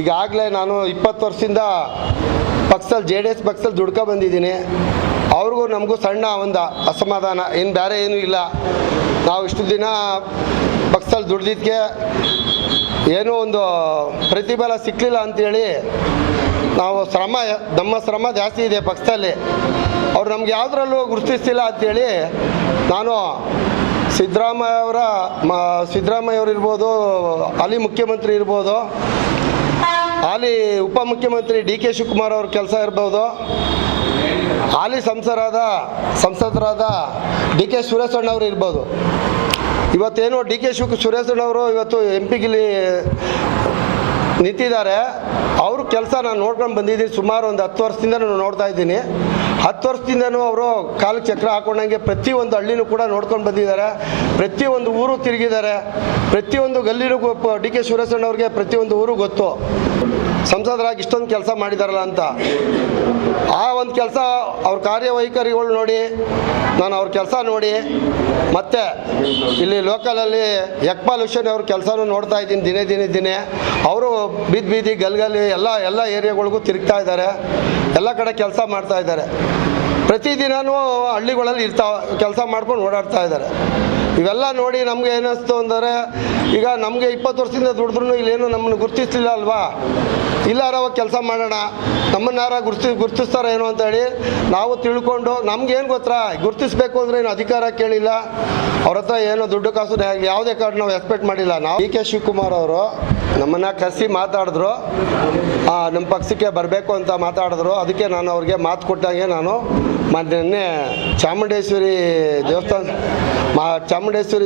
ಈಗಾಗಲೇ ನಾನು 20 ವರ್ಷದಿಂದ ಪಕ್ಷದಲ್ಲಿ JDS ಪಕ್ಷದಲ್ಲಿ ದುಡ್ಕೊ ಬಂದಿದ್ದೀನಿ. ಅವ್ರಿಗೂ ನಮಗೂ ಸಣ್ಣ ಒಂದು ಅಸಮಾಧಾನ, ಏನು ಬೇರೆ ಏನೂ ಇಲ್ಲ. ನಾವು ಇಷ್ಟು ದಿನ ಪಕ್ಷದಲ್ಲಿ ದುಡ್ದಿದ್ದಕ್ಕೆ ಏನೂ ಒಂದು ಪ್ರತಿಫಲ ಸಿಕ್ಕಲಿಲ್ಲ ಅಂಥೇಳಿ ನಾವು ನಮ್ಮ ಶ್ರಮ ಜಾಸ್ತಿ ಇದೆ ಪಕ್ಷದಲ್ಲಿ. ಅವ್ರು ನಮ್ಗೆ ಯಾವುದ್ರಲ್ಲೂ ಗುರುತಿಸ್ತಿಲ್ಲ ಅಂಥೇಳಿ ನಾನು ಸಿದ್ದರಾಮಯ್ಯವರು ಇರ್ಬೋದು, ಹಾಲಿ ಮುಖ್ಯಮಂತ್ರಿ ಇರ್ಬೋದು, ಹಾಲಿ ಉಪಮುಖ್ಯಮಂತ್ರಿ DK ಶಿವಕುಮಾರ್ ಅವ್ರ ಕೆಲಸ ಇರ್ಬೋದು, ಹಾಲಿ ಸಂಸದರಾದ DK ಸುರೇಶಣ್ಣವರು ಇರ್ಬೋದು. ಇವತ್ತೇನು DK ಸುರೇಶಣ್ಣವರು ಇವತ್ತು MP ಗಿಲ್ಲಿ ನಿಂತಿದ್ದಾರೆ. ಅವ್ರ ಕೆಲಸ ನಾನು ನೋಡ್ಕೊಂಡು ಬಂದಿದ್ದೀನಿ. ಸುಮಾರು ಒಂದು 10 ವರ್ಷದಿಂದ ನಾನು ನೋಡ್ತಾ ಇದ್ದೀನಿ. 10 ವರ್ಷದಿಂದನೂ ಅವರು ಕಾಲಕ್ಕೆ ಚಕ್ರ ಹಾಕೊಂಡಂಗೆ ಪ್ರತಿಯೊಂದು ಹಳ್ಳಿನೂ ಕೂಡ ನೋಡ್ಕೊಂಡು ಬಂದಿದ್ದಾರೆ. ಪ್ರತಿಯೊಂದು ಊರು ತಿರುಗಿದ್ದಾರೆ. ಪ್ರತಿಯೊಂದು ಗಲ್ಲಿನೂ DK ಸುರೇಶಣ್ಣವ್ರಿಗೆ ಪ್ರತಿಯೊಂದು ಊರು ಗೊತ್ತು. ಸಂಸದರಾಗಿ ಇಷ್ಟೊಂದು ಕೆಲಸ ಮಾಡಿದಾರಲ್ಲ ಅಂತ. ಆ ಒಂದು ಕೆಲಸ ಅವ್ರ ಕಾರ್ಯವೈಖರಿಗಳು ನೋಡಿ, ನಾನು ಅವ್ರ ಕೆಲಸ ನೋಡಿ, ಮತ್ತು ಇಲ್ಲಿ ಲೋಕಲಲ್ಲಿ ಯಕ್ಪಾಲ್ ಹುಸೇನ್ ಅವ್ರ ಕೆಲಸನೂ ನೋಡ್ತಾ ಇದ್ದೀನಿ ದಿನೇ. ಅವರು ಬೀದಿ ಗಲ್ಗಲ್ಲಿ ಎಲ್ಲ ಏರಿಯಾಗಳಿಗೂ ತಿರುಗ್ತಾ ಇದ್ದಾರೆ. ಎಲ್ಲ ಕಡೆ ಕೆಲಸ ಮಾಡ್ತಾ ಇದ್ದಾರೆ. ಪ್ರತಿದಿನವೂ ಹಳ್ಳಿಗಳಲ್ಲಿ ಕೆಲಸ ಮಾಡ್ಕೊಂಡು ಓಡಾಡ್ತಾ ಇದ್ದಾರೆ. ಇವೆಲ್ಲ ನೋಡಿ ನಮಗೆ ಏನಿಸ್ತು ಅಂದರೆ, ಈಗ ನಮಗೆ 20 ವರ್ಷದಿಂದ ದುಡಿದ್ರೂ ಇಲ್ಲೇನು ನಮ್ಮನ್ನು ಗುರುತಿಸ್ಲಿಲ್ಲ ಅಲ್ವಾ, ಇಲ್ಲಾರವ ಕೆಲಸ ಮಾಡೋಣ, ನಮ್ಮನ್ನಾರ ಗುರುತಿಸ್ತಾರ ಏನು ಅಂತೇಳಿ ನಾವು ತಿಳ್ಕೊಂಡು, ನಮ್ಗೇನು ಗೊತ್ತಾ, ಗುರುತಿಸ್ಬೇಕು ಅಂದರೆ ಏನು ಅಧಿಕಾರ ಕೇಳಿಲ್ಲ, ಅವ್ರ ಹತ್ರ ಏನೋ ದುಡ್ಡು ಕಾಸು ಆಗಲಿ ಯಾವುದೇ ಕಾರ್ಡ್ ನಾವು ಎಕ್ಸ್ಪೆಕ್ಟ್ ಮಾಡಿಲ್ಲ. ನಾವು DK ಶಿವಕುಮಾರ್ ಅವರು ನಮ್ಮನ್ನು ಕರೆಸಿ ಮಾತಾಡಿದ್ರು, ನಮ್ಮ ಪಕ್ಷಕ್ಕೆ ಬರಬೇಕು ಅಂತ ಮಾತಾಡಿದ್ರು. ಅದಕ್ಕೆ ನಾನು ಅವ್ರಿಗೆ ಮಾತು ಕೊಟ್ಟಾಗೆ ನಾನು ನಿನ್ನೆ ಚಾಮುಂಡೇಶ್ವರಿ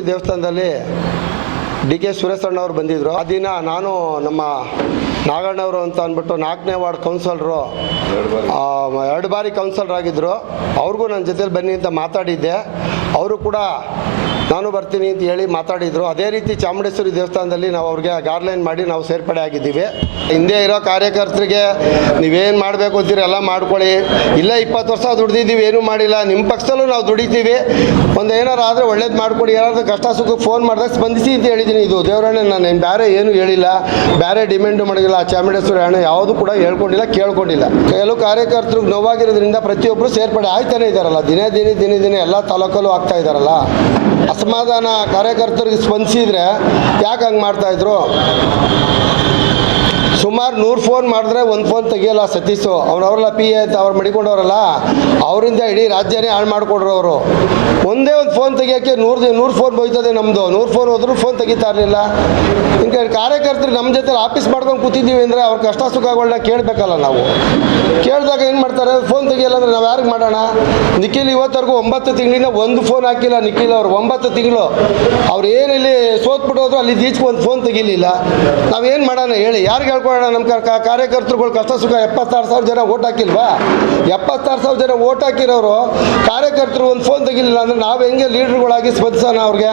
ದೇವಸ್ಥಾನದಲ್ಲಿ DK ಸುರೇಶಣ್ಣವ್ರು ಬಂದಿದ್ದರು. ಆ ದಿನ ನಾನು ನಮ್ಮ ನಾಗಣ್ಣವರು ಅಂತ ಅಂದ್ಬಿಟ್ಟು 4ನೇ ವಾರ್ಡ್ ಕೌನ್ಸಲರು, 2 ಬಾರಿ ಕೌನ್ಸಲರ್ ಆಗಿದ್ದರು. ಅವ್ರಿಗೂ ನನ್ನ ಜೊತೆಲಿ ಬನ್ನಿ ಅಂತ ಮಾತಾಡಿದ್ದೆ. ಅವರು ಕೂಡ ನಾನು ಬರ್ತೀನಿ ಅಂತ ಹೇಳಿ ಮಾತಾಡಿದರು. ಅದೇ ರೀತಿ ಚಾಮುಂಡೇಶ್ವರಿ ದೇವಸ್ಥಾನದಲ್ಲಿ ನಾವು ಅವ್ರಿಗೆ ಗಾರ್ಲೈನ್ ಮಾಡಿ ನಾವು ಸೇರ್ಪಡೆ ಆಗಿದ್ದೀವಿ. ಹಿಂದೆ ಇರೋ ಕಾರ್ಯಕರ್ತರಿಗೆ ನೀವೇನು ಮಾಡಬೇಕು ಅಂತೀರಿ ಎಲ್ಲ ಮಾಡ್ಕೊಳ್ಳಿ, ಇಲ್ಲ 20 ವರ್ಷ ದುಡ್ದಿದ್ದೀವಿ ಏನೂ ಮಾಡಿಲ್ಲ, ನಿಮ್ಮ ಪಕ್ಷದಲ್ಲೂ ನಾವು ದುಡಿತೀವಿ, ಒಂದು ಏನಾರು ಆದರೆ ಒಳ್ಳೇದು ಮಾಡಿಕೊಡಿ, ಏನಾದರೂ ಕಷ್ಟ ಸುಖಕ್ಕೆ ಫೋನ್ ಮಾಡಿದಾಗ ಸ್ಪಂದಿಸಿ ಅಂತ ಹೇಳಿದ್ದೀನಿ. ಇದು ದೇವರಣ್ಣ, ನಾನು ಬಾರೆ ಏನು ಹೇಳಿಲ್ಲ, ಬೇರೆ ಡಿಮ್ಯಾಂಡು ಮಾಡಿಲ್ಲ. ಚಾಮುಂಡೇಶ್ವರಿ ಹಣ ಯಾವುದು ಕೂಡ ಹೇಳ್ಕೊಂಡಿಲ್ಲ, ಕೇಳ್ಕೊಂಡಿಲ್ಲ. ಕೆಲವು ಕಾರ್ಯಕರ್ತರಿಗೆ ನೋವಾಗಿರೋದ್ರಿಂದ ಪ್ರತಿಯೊಬ್ಬರು ಸೇರ್ಪಡೆ ಆಯ್ತಾನೆ ಇದ್ದಾರಲ್ಲ. ದಿನೇ ಎಲ್ಲ ತಾಲೂಕಲ್ಲೂ ಆಗ್ತಾ ಇದ್ದಾರಲ್ಲ. ಅಸಮಾಧಾನ ಕಾರ್ಯಕರ್ತರಿಗೆ ಸ್ಪಂದಿಸಿದ್ರೆ ಯಾಕೆ ಹಂಗೆ ಮಾಡ್ತಾಯಿದ್ರು? ಸುಮಾರು 100 ಫೋನ್ ಮಾಡಿದ್ರೆ ಒಂದು ಫೋನ್ ತೆಗಿಯಲ್ಲ ಸತೀಶು. ಅವರವರೆಲ್ಲ PA ಅಂತ ಅವ್ರು ಮಡಿಕೊಂಡವ್ರಲ್ಲ, ಅವರಿಂದ ಇಡೀ ರಾಜ್ಯನೇ ಹಾಳು ಮಾಡಿಕೊಡ್ರು ಅವರು. ಒಂದೇ ಒಂದು ಫೋನ್ ತೆಗಿಯೋಕ್ಕೆ 100 ಫೋನ್ ಹೋಯ್ತದೆ ನಮ್ಮದು. 100 ಫೋನ್ ಹೋದ್ರೂ ಫೋನ್ ತೆಗಿತಾ ಇರಲಿಲ್ಲ. ಹಿಂಗೆ ಕಾರ್ಯಕರ್ತರು ನಮ್ಮ ಜೊತೆ ಆಫೀಸ್ ಮಾಡ್ಕೊಂಡು ಕೂತಿದ್ದೀವಿ ಅಂದರೆ ಅವ್ರ ಕಷ್ಟ ಸುಖಗಳನ್ನ ಕೇಳಬೇಕಲ್ಲ ನಾವು. ಕೇಳಿದಾಗ ಏನು ಮಾಡ್ತಾರೆ, ಫೋನ್ ತೆಗಿಯಲ್ಲ ಅಂದರೆ ನಾವು ಯಾರಿಗೆ ಮಾಡೋಣ? ನಿಖಿಲ್ ಇವತ್ತರೆಗೂ 9 ತಿಂಗಳಿಂದ ಒಂದು ಫೋನ್ ಹಾಕಿಲ್ಲ. ನಿಖಿಲ್ ಅವರು 9 ತಿಂಗಳು ಅವ್ರು ಏನಿಲ್ಲಿ ಸೋತ್ಬಿಟ್ಟೋದ್ರು, ಅಲ್ಲಿ ಈಚೆಗೆ ಫೋನ್ ತೆಗಿಲಿಲ್ಲ. ನಾವೇನು ಮಾಡೋಣ ಹೇಳಿ? ಯಾರಿಗೆ ಹೇಳ್ಕೊಳ್ಳೋಣ? ನಮ್ಮ ಕಾರ್ಯಕರ್ತರುಗಳು ಕಷ್ಟ ಸುಖ 76,000 ಜನ ಓಟ್ ಹಾಕಿಲ್ವಾ? 76,000 ಜನ ಓಟ್ ಹಾಕಿರೋರು ಕಾರ್ಯಕರ್ತರು ಒಂದು ಫೋನ್ ತೆಗಿಲಿಲ್ಲ ಅಂದರೆ ನಾವು ಹೆಂಗೆ ಲೀಡರ್ಗಳಾಗಿ ಸ್ಪಂದಿಸೋಣ ಅವ್ರಿಗೆ?